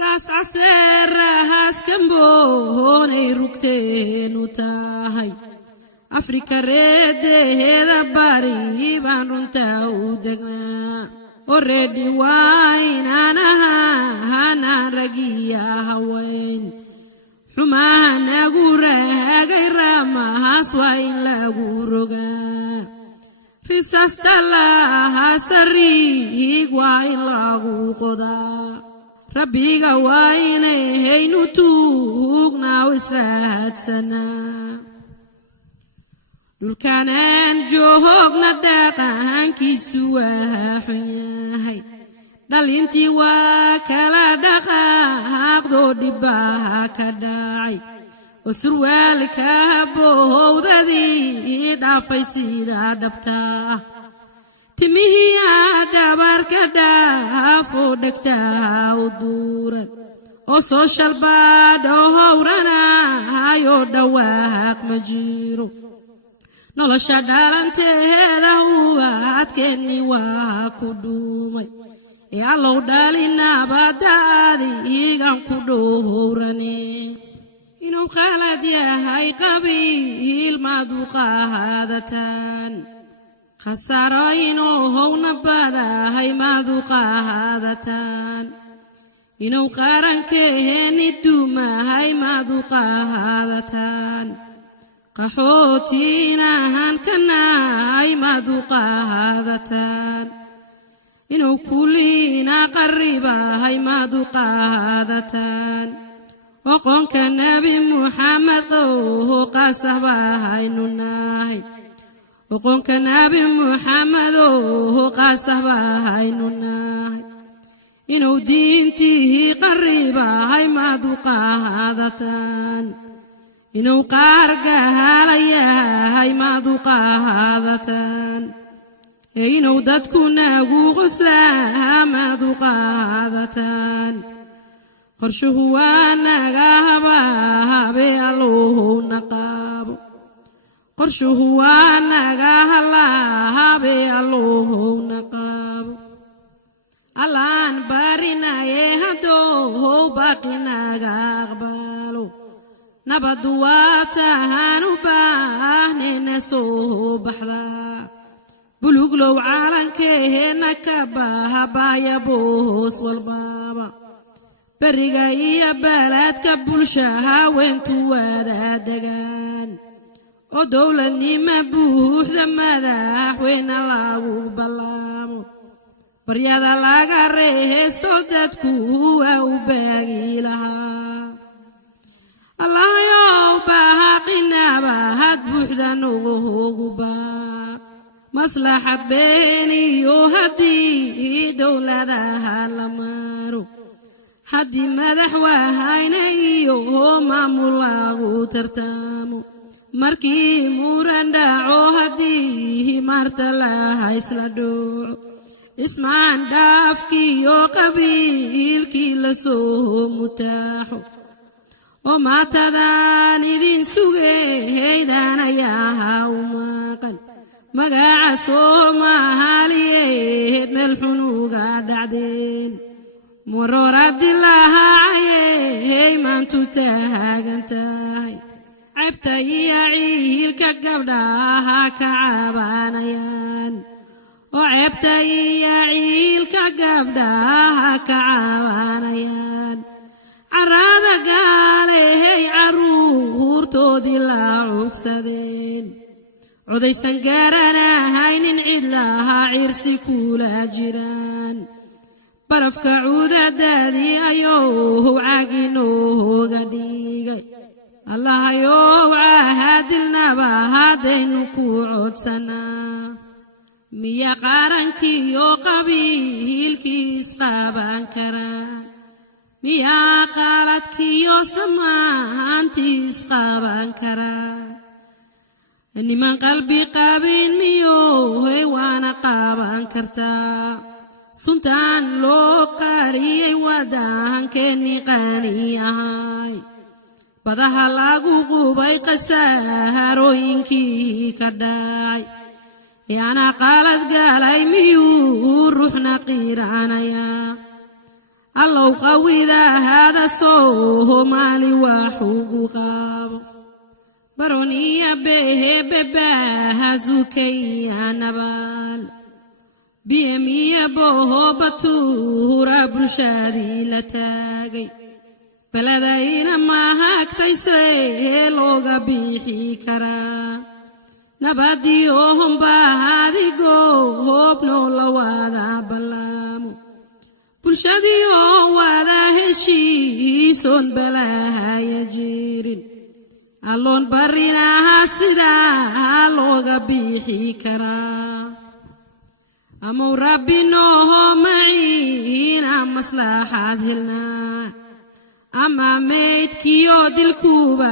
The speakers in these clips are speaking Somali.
راس عسير راس كمبوني ركتين وتاهي أفريكا ريد هذا باري بانرونتا ودقنا وريدي واين أنا رقيا هوين حما نغورا غير ما سواين لغورغا رساس الله سري واين لغوقدا ربي واين هينو توغنا وسرات سنا دولكان جوهنا دقان كيسوا حياهي دالينتي وكلا دقاق دو دباها كداعي وسروالك بوهو ذي دافي سيدا دبتا تميهي دبار كدافو دكتا ودورا وسوشال بادو هورانا هايو دواق مجيرو nolosha dhalanteeda hubaadkeeni waa ku dhuumay ee allow dhalinaabadaadi iigan ku dhowrane inuu qalad yahay qabiil maaduqahaadataan khasaaro inuu howna badahay maaduqahaadataan inuu qarankeeni dumahay maaduqahaadataan qaxootina hankanay maaduqahaadataan inuu kulina qaribahay maaduqahaadataan oqonka nabi muhammad oo qasabahaynu nahay oqonka nabi muhammad oo qasabahaynu nahay inuu diintihi qaribahay maaduqahaadataan inuu qaargahalayahay maaduqahaadataan inuu dadku nagu qoslaa maaduqahaadataan qorshuhu waa naga habaabe allow naqaabo qorshuhu waa naga halaabe allow naqaabo allaan barinaye haddou baqinaga aqbalo nabadu waa tahaan u baahnayna soo baxdaa buluglow calankeena ka bahabaaya boos walbaaba beriga iyo baladka bulsha haweenku wada degaan oo dowladnimo buuxda madaxweyne lagu ballaamo baryada laga reesto dadku waa u baagi lahaa الله يوبها قنابا هاد بوحدا نوغوبا مصلحة بيني وهدي دولة هالمارو هدي مدح وهايني وهما ملاغو ترتامو مركي مورانداعو هدي مارتلا هايسلادو اسمان دافكي يو قبيلكي لسو متاحو وما تدان سوغيدان ياها وماقن مقاع سوما هاليهد ملحنوغا دعدين مرور عبد الله عيه من تتاهاقن تاهي عبتي يعيل كقبداها كعابانيان وعبتي يعيل كقبداها كعابانيان عرانا قالي عرور تودي لا عكسدين عدي سنقارنا هاين عيد لها عرسي كولا جيران برفك عودة دادي أيوه عاقنوه قديقي الله أيوه عاهدلنا بهادين كوعود سنة ميا قارنكي يو قبيل كيس قابان كران miyaa qaaladkiyo samaantiis qaaban karaa niman qalbi qabin miyoohay waana qaaban kartaa suntaan loo qariyay wadahankeeni qaani ahay badaha lagu qubay qasaarooyinkii ka dhacay yaana qalad galay miyuu ruuxna qiiraanaya allow qawida hada Soomaali waxugu qaabo baroniya behe bebaha zukaya nabal biyamiya boho batuura bulshadii la taagay baladayna ma hagtayse looga bixi karaa nabadiyo hombaadigo hobno la wada balaamo bulshadiyo wada heshiisoon balahaya jirin alloon barinaha sidaa looga bixi karaa amau rabbinooho maciina maslaxaad helnaa ama meydkiyo dilkuba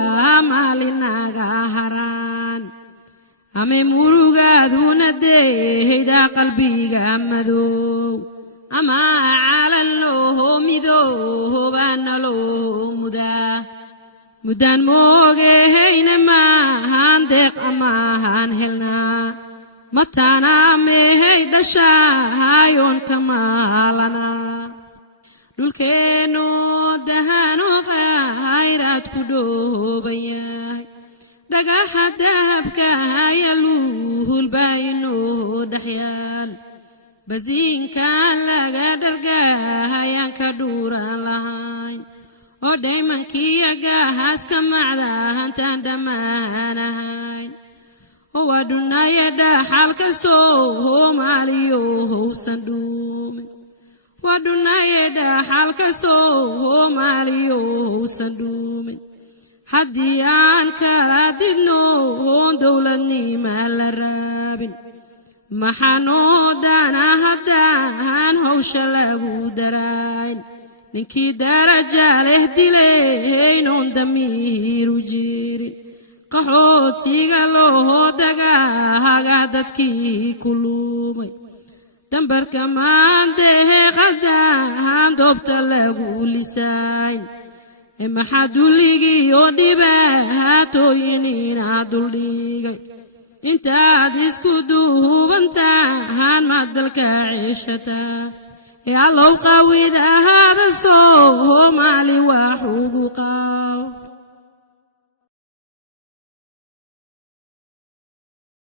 maalinaga haraan ame murugaaduna deehayda qalbiga madow ama calalooho midoobaana loo mudaan moogehayna maahan deeq amaahan helnaa mataana mehay dhashaayoon ka maalanaa dhulkeeno dahano khayraad ku dhooban yahay dhagaxa dahabka yaluhul baynoo dhaxyaal basiinkaan laga dhargahayaan ka dhuuran lahayn oo dhaymankiya gaahaska macdahantaan dhammaanahayn oo waa dhunaya dhaxalka Soomaaliyo howsan dhuumin waa dhunaya dhaxalka Soomaaliyo howsan dhuumin haddii aan kala didno oon dowladnima la raabin maxanoo dana haddaan hawsha lagu darayn ninkii daraja leh dilaynoon damiiru jirin qaxootiga loo dagaaga dadkii ku lumay dambarka maandehe qaldaan doobta lagu lisayn maxaa dulligiyo dhibaatooyinina duldhigay intaad isku duubantahan maad dalka ceshataa allow qawida hada Soomaali waxugu qaabo